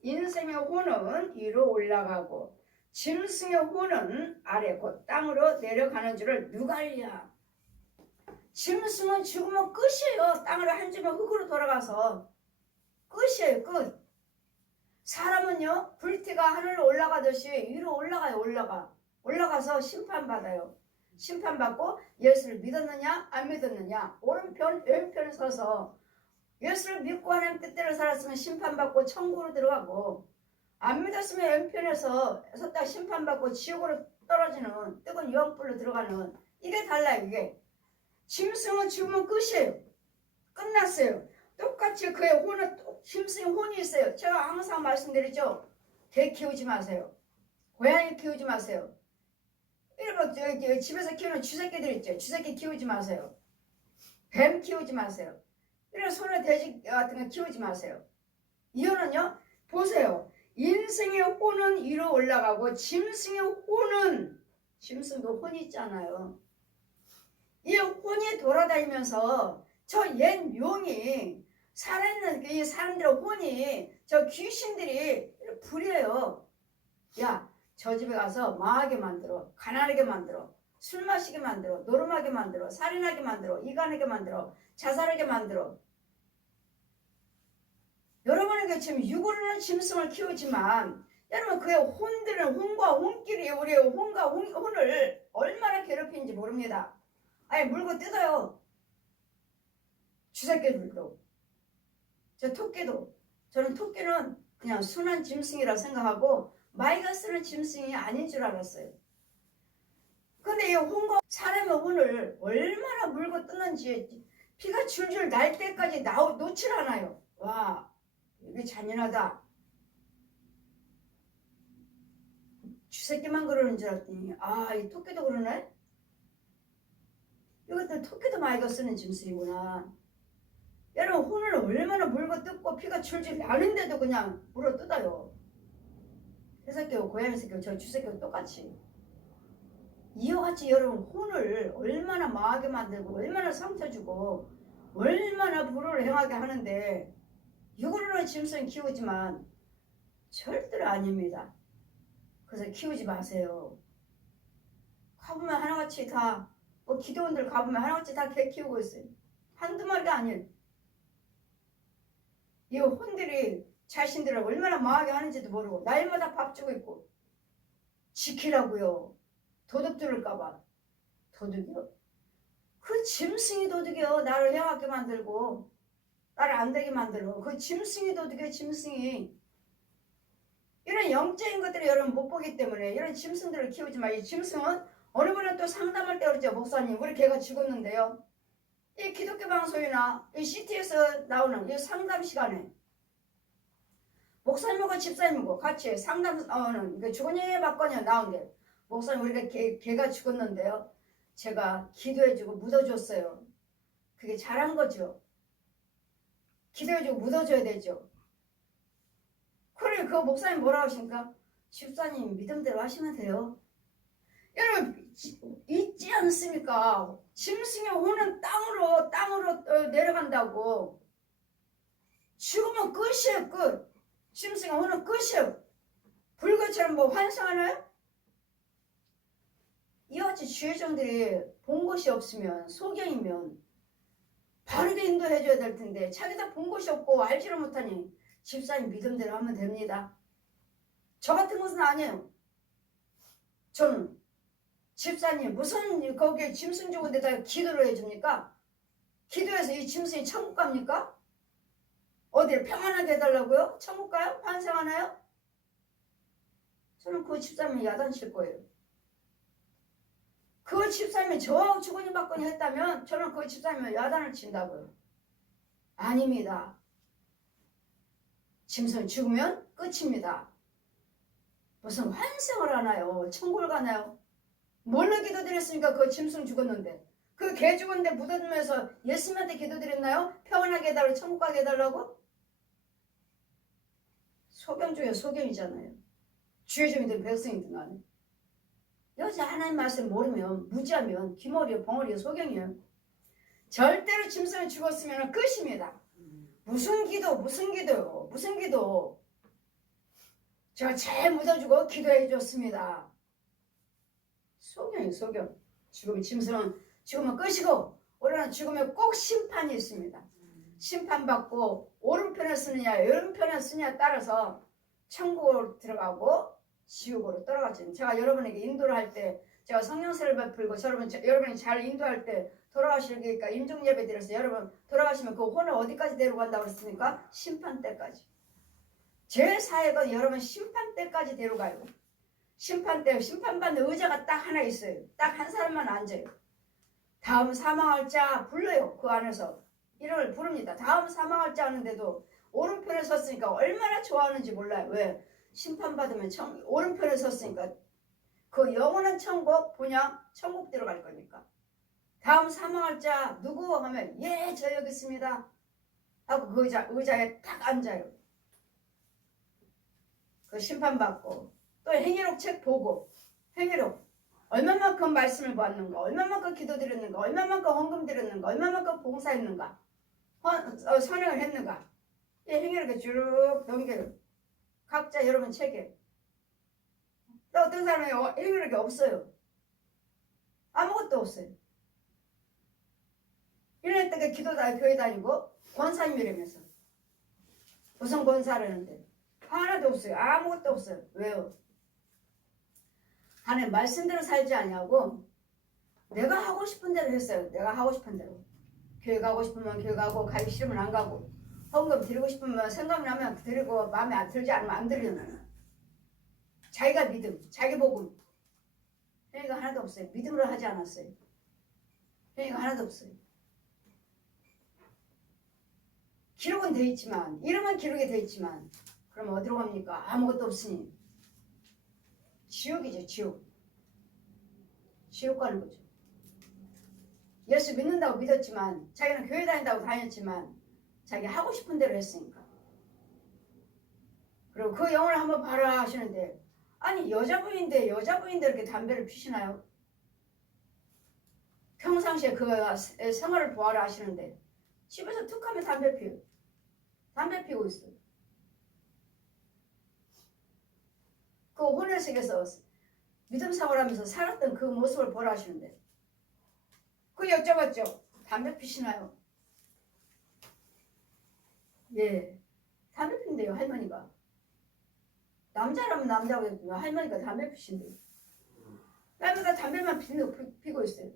위로 올라가고 짐승의 혼은 아래 곧 땅으로 내려가는 줄을 누가 알랴. 짐승은 죽으면 끝이에요. 땅으로 한 주면 흙으로 돌아가서 끝이에요. 끝. 사람은요 불티가 하늘로 올라가듯이 위로 올라가요. 올라가서 심판받아요. 심판받고 예수를 믿었느냐 안 믿었느냐 오른편 왼편에 서서 예수를 믿고 하나님 뜻대로 살았으면 심판받고 천국으로 들어가고 안 믿었으면 왼편에서 섰다 심판받고 지옥으로 떨어지는 뜨거운 유황불로 들어가는 이게 달라요. 이게 짐승은 죽으면 끝이에요. 끝났어요. 똑같이 그의 혼은 짐승의 혼이 있어요. 제가 항상 말씀드리죠. 개 키우지 마세요. 고양이 키우지 마세요. 이런 집에서 키우는 쥐새끼들 있죠. 쥐새끼 키우지 마세요. 뱀 키우지 마세요. 이런 소나 돼지 같은 거 키우지 마세요. 이유는요. 보세요. 인생의 혼은 위로 올라가고 짐승의 혼은 짐승도 혼이 있잖아요. 이 혼이 돌아다니면서 저 옛 용이 살아있는 이 사람들의 혼이 저 귀신들이 부려요. 야 저 집에 가서 망하게 만들어, 가난하게 만들어, 술 마시게 만들어, 노름하게 만들어, 살인하게 만들어, 이간하게 만들어, 자살하게 만들어. 여러분에게 지금 육으로는 짐승을 키우지만 여러분 그의 혼과 혼끼리 우리의 혼과 혼을 얼마나 괴롭히는지 모릅니다. 아니 물고 뜯어요. 쥐새끼들도. 저 토끼도. 저는 토끼는 그냥 순한 짐승이라 생각하고 마이가 쓰는 짐승이 아닌 줄 알았어요. 근데 이 혼과 사람의 혼을 얼마나 물고 뜯는지 피가 줄줄 날 때까지 놓질 않아요. 와, 이게 잔인하다. 쥐새끼만 그러는 줄 알았더니 이 토끼도 그러네? 이것들 토끼도 마이가 쓰는 짐승이구나. 여러분 혼을 얼마나 물고 뜯고 피가 줄줄 나는데도 그냥 물어 뜯어요. 새끼고 고양이 새끼고 저 쥐새끼고 똑같이. 이와 같이 여러분 혼을 얼마나 망하게 만들고 얼마나 상처 주고 얼마나 불효를 행하게 하는데 육으로는 짐승 키우지만 절대로 아닙니다. 그래서 키우지 마세요. 가보면 하나같이 다 기도원들 가보면 하나같이 다 개 키우고 있어요. 한두 마리가 아니에요. 이 혼들이 자신들을 얼마나 망하게 하는지도 모르고 날마다 밥 주고 있고 지키라고요. 도둑 들을까봐. 도둑이요? 그 짐승이 도둑이요. 나를 행하게 만들고 나를 안 되게 만들고 그 짐승이 도둑이요. 짐승이. 이런 영적인 것들을 여러분 못 보기 때문에 이런 짐승들을 키우지 마. 이 짐승은 어느 분은 또 상담할 때 그러죠. 목사님 우리 개가 죽었는데요. 이 기독교 방송이나 이 CT에서 나오는 이 상담 시간에 목사님하고 집사님하고 같이 상담하는 죽은 예 받거냐 나온대. 목사님 우리가 개가 죽었는데요. 제가 기도해주고 묻어줬어요. 그게 잘한 거죠. 기도해주고 묻어줘야 되죠. 그래 그 목사님 뭐라고 하십니까? 집사님 믿음대로 하시면 돼요. 여러분 있지 않습니까? 짐승의 혼은 땅으로 내려간다고. 죽으면 끝이에요. 끝. 짐승의 혼은 끝이에요. 불꽃처럼 뭐 환상하나요? 이와 같이 주의종들이 본 것이 없으면 소경이면 바르게 인도해줘야 될 텐데 자기가 본 것이 없고 알지를 못하니 집사님 믿음대로 하면 됩니다. 저 같은 것은 아니에요. 저는 집사님 무슨 거기에 짐승 죽은 데다 기도를 해줍니까? 기도해서 이 짐승이 천국 갑니까? 어디를 평안하게 해달라고요? 천국 가요? 환생하나요? 저는 그 집사님이 야단칠 거예요. 그 집사님이 저하고 주거니 받거니 했다면 저는 그 집사님을 야단을 친다고요. 아닙니다. 짐승 죽으면 끝입니다. 무슨 환생을 하나요? 천국을 가나요? 뭘로 기도드렸으니까 그 짐승 죽었는데 그 개 죽었는데 묻어두면서 예수님한테 기도드렸나요? 평안하게 해달라고 천국 가게 해달라고? 소경 중에 소경이잖아요. 주의종이든 백성이든 간에. 여자 하나님 말씀 모르면 무지하면 귀머리요 벙어리요 소경이요. 절대로 짐승이 죽었으면 끝입니다. 무슨 기도요. 무슨 기도. 제가 잘 묻어주고 기도해 줬습니다. 소경이에요 소경. 죽으면 짐승은 죽으면 끝이고 우리는 죽으면 꼭 심판이 있습니다. 심판받고 오른편에 쓰느냐 오른편에 쓰느냐에 따라서 천국으로 들어가고 지옥으로 떨어가지. 제가 여러분에게 인도를 할 때 제가 성령세를 베풀고 여러분이 잘 인도할 때 돌아가시니까 임종예배 드려서 여러분 돌아가시면 그 혼을 어디까지 데려간다고 그랬습니까? 심판 때까지. 제 사역은 여러분 심판 때까지 데려가요. 심판 때 심판받는 의자가 딱 하나 있어요. 딱 한 사람만 앉아요. 다음 사망할 자 불러요. 그 안에서 이름을 부릅니다. 다음 사망할 자 하는데도 오른편에 섰으니까 얼마나 좋아하는지 몰라요. 왜? 심판받으면 오른편에 섰으니까 그 영원한 천국 보냐? 천국 들어갈 거니까. 다음 사망할 자 누구 하면 예 저 여기 있습니다 하고 그 의자에 딱 앉아요. 그 심판받고 또 행위록 책 보고 행위록 얼마만큼 말씀을 보았는가 얼마만큼 기도드렸는가 얼마만큼 헌금 드렸는가 얼마만큼 봉사했는가 선행을 했는가 이 행위록에 쭉 넘겨요. 각자 여러분 책에 또 어떤 사람이 행위력이 없어요. 아무것도 없어요. 1년 동안 교회 다니고 권사님이라면서 무슨 권사라는데 하나도 없어요. 아무것도 없어요. 왜요? 하나님 말씀대로 살지 않냐고 내가 하고 싶은 대로 했어요. 내가 하고 싶은 대로. 교회 가고 싶으면 교회 가고 가기 싫으면 안 가고 헌금 드리고 싶으면 생각나면 드리고 마음에 안 들지 않으면 안 드리는 자기가 믿음, 자기 복음 행위가 하나도 없어요. 믿음으로 하지 않았어요. 행위가 하나도 없어요. 기록은 돼 있지만 이름은 기록이 돼 있지만 그럼 어디로 갑니까? 아무것도 없으니 지옥이죠. 지옥 가는 거죠. 예수 믿는다고 믿었지만 자기는 교회 다닌다고 다녔지만 자기 하고 싶은 대로 했으니까. 그리고 그 영혼을 한번 봐라 하시는데 아니 여자분인데 이렇게 담배를 피시나요? 평상시에 그 생활을 보아라 하시는데 집에서 툭 하면 담배 피고 있어요. 그 혼혈색에서 믿음 생활하면서 살았던 그 모습을 보라 하시는데 그 여쭤봤죠. 담배 피시나요? 예, 담배 핀대요 할머니가. 남자라면 남자고 했지만 할머니가 담배 피신대요. 할머니가 담배만 피고 있어요.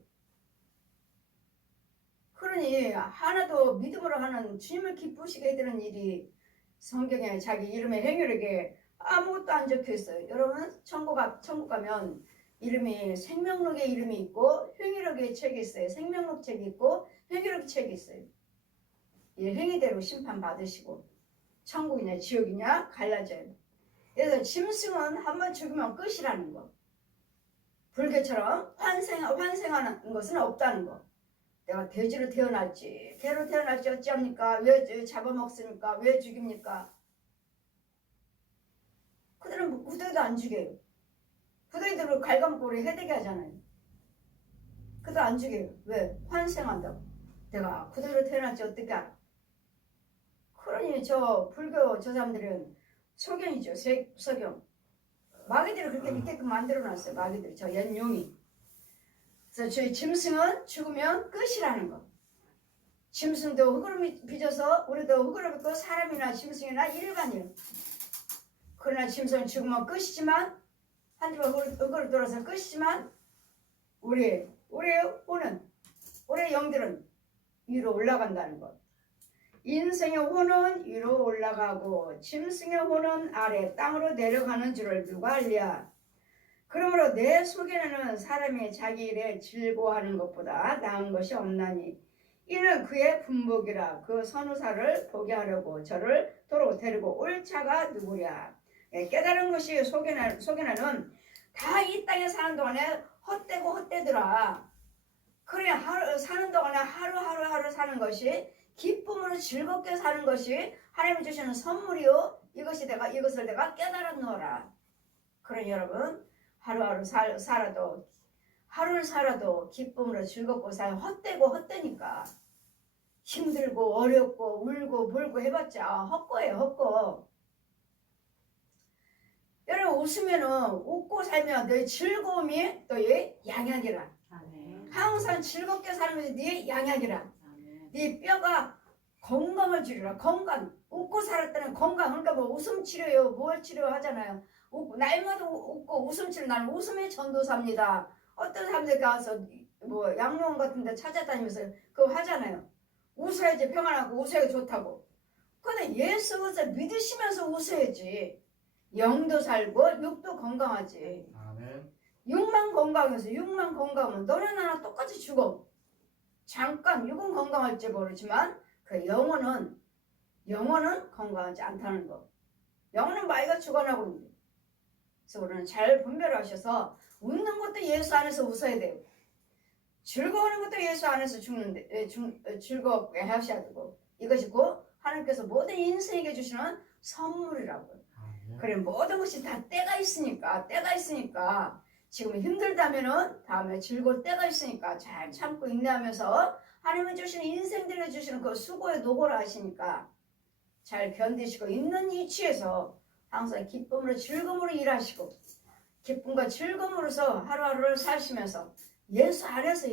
그러니 하나도 믿음으로 하는 주님을 기쁘시게 해드리는 일이 성경에 자기 이름의 행위력에 아무것도 안 적혀있어요. 여러분 천국 가면 이름이 생명록의 이름이 있고 행위록의 책이 있어요. 생명록 책이 있고 행위록 책이 있어요. 이 행위대로 심판받으시고 천국이냐 지옥이냐 갈라져요. 그래서 짐승은 한번 죽으면 끝이라는 거. 불교처럼 환생하는 것은 없다는 거. 내가 돼지로 태어났지 개로 태어날지 어찌합니까? 왜 잡아먹습니까? 왜 죽입니까? 그들은 후대도 안 죽여요. 후대들을 갉아먹고 해대게 하잖아요. 그도 안 죽여요. 왜? 환생한다고. 내가 그대로 태어날지 어떻게 알아? 그러니 저 불교 저 사람들은 소경이죠. 서경. 마귀들을 그렇게 믿게끔 만들어놨어요. 마귀들 저 연용이. 그래서 저희 짐승은 죽으면 끝이라는 거. 짐승도 흙으로 빚어서 우리도 흙으로 빚고 사람이나 짐승이나 일반이에요. 그러나 짐승은 죽으면 끝이지만 한 집은 흙으로 돌아서 끝이지만 우리의 혼은 우리의 영들은 위로 올라간다는 것. 인생의 혼은 위로 올라가고 짐승의 혼은 아래 땅으로 내려가는 줄을 누가 알랴. 그러므로 내 속에는 사람이 자기 일에 즐거워하는 것보다 나은 것이 없나니 이는 그의 분복이라. 그 선우사를 보게 하려고 저를 도로 데리고 올 자가 누구랴. 깨달은 것이 속에는 다 이 땅에 사는 동안에 헛되고 헛되더라. 그래 사는 동안에 하루하루 사는 것이 기쁨으로 즐겁게 사는 것이 하나님이 주시는 선물이요. 이것을 내가 깨달았노라. 그러니 여러분 하루하루 하루를 살아도 기쁨으로 즐겁고 살아. 헛되고 헛되니까 힘들고 어렵고 울고 불고 해봤자 헛거예요. 헛거. 여러분 웃으면은 웃고 살면 너의 즐거움이 너의 양약이라. 항상 즐겁게 사는 것이 네 양약이라. 네 뼈가 건강을 주리라. 건강. 웃고 살았다는 건강. 그러니까 뭐 웃음 치료요. 뭘 치료하잖아요. 날마다 웃고 웃음 치료. 나는 웃음의 전도사입니다. 어떤 사람들 가서 뭐 양로원 같은 데 찾아다니면서 그거 하잖아요. 웃어야지 평안하고 웃어야 좋다고. 근데 예수를 믿으시면서 웃어야지. 영도 살고 육도 건강하지. 아멘. 육만 건강하면 너나 나나 똑같이 죽어. 잠깐 육은 건강할지 모르지만 그 영혼은 건강하지 않다는 거. 영혼은 마이가 죽어나고 있는데. 그래서 우리는 잘 분별을 하셔서 웃는 것도 예수 안에서 웃어야 돼요. 즐거워하는 것도 예수 안에서 즐겁게 하셔야 되고 이것이 곧 하나님께서 모든 인생에게 주시는 선물이라고요. 그래 모든 것이 다 때가 있으니까 지금 힘들다면은 다음에 즐거울 때가 있으니까 잘 참고 인내하면서 하나님이 주시는 인생들에 주시는 그 수고의 노고를 하시니까 잘 견디시고 있는 이치에서 항상 기쁨으로 즐거움으로 일하시고 기쁨과 즐거움으로서 하루하루를 사시면서 예수 안에서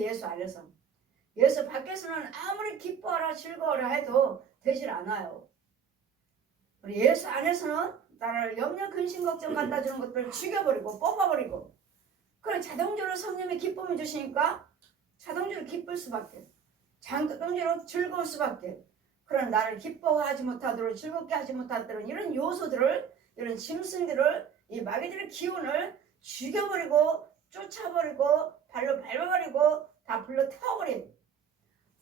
예수 밖에서는 아무리 기뻐하라 즐거워라 해도 되질 않아요. 우리 예수 안에서는 나를 염려 근심 걱정 갖다 주는 것들을 죽여버리고 뽑아버리고 그래 자동적으로 성령의 기쁨을 주시니까 자동적으로 기쁠 수밖에 자동적으로 즐거울 수밖에 그런 나를 기뻐하지 못하도록 즐겁게 하지 못하도록 이런 요소들을 이런 짐승들을 이 마귀들의 기운을 죽여버리고 쫓아버리고 발로 밟아버리고 다 불러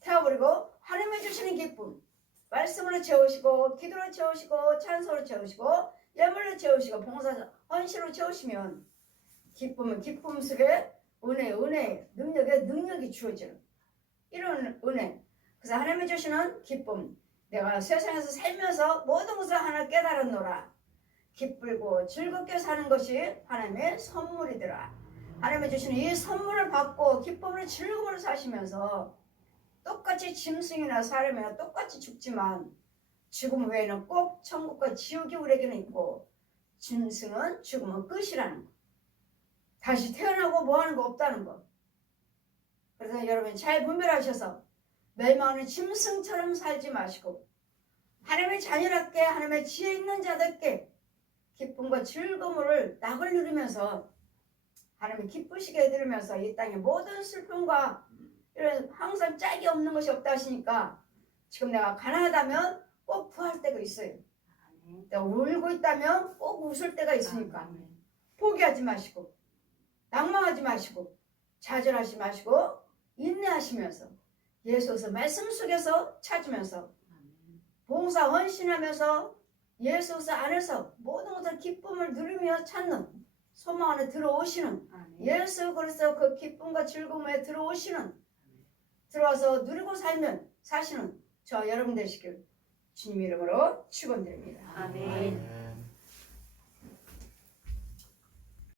태워버리고 하나님이 주시는 기쁨 말씀으로 채우시고 기도로 채우시고 찬송으로 채우시고 예물로 채우시고 봉사 헌신으로 채우시면 기쁨은 기쁨 속에 은혜 능력이 주어지는 이런 은혜 그래서 하나님이 주시는 기쁨 내가 세상에서 살면서 모든 것을 하나 깨달았노라 기쁘고 즐겁게 사는 것이 하나님의 선물이더라 하나님이 주시는 이 선물을 받고 기쁨으로 즐거움으로 사시면서 똑같이 짐승이나 사람이나 똑같이 죽지만 죽음 외에는 꼭 천국과 지옥이 우리에게는 있고 짐승은 죽으면 끝이라는 거 다시 태어나고 뭐하는 거 없다는 거 그래서 여러분 잘 분별하셔서 멸망하는 짐승처럼 살지 마시고 하나님의 자녀답게 하나님의 지혜 있는 자들께 기쁨과 즐거움을 낙을 누리면서 하나님 기쁘시게 해드리면서 이 땅의 모든 슬픔과 이런 항상 짝이 없는 것이 없다 하시니까 지금 내가 가난하다면 꼭 구할 때가 있어요. 내가 울고 있다면 꼭 웃을 때가 있으니까 포기하지 마시고 낭망하지 마시고 좌절하지 마시고 인내하시면서 예수의 말씀 속에서 찾으면서 봉사 헌신하면서 예수 안에서 모든 것을 기쁨을 누리며 찾는 소망 안에 들어오시는 예수 그리스도 그 기쁨과 즐거움에 들어와서 누리고 살면 사시는 저 여러분 되시길 주님 이름으로 축원드립니다. 아멘.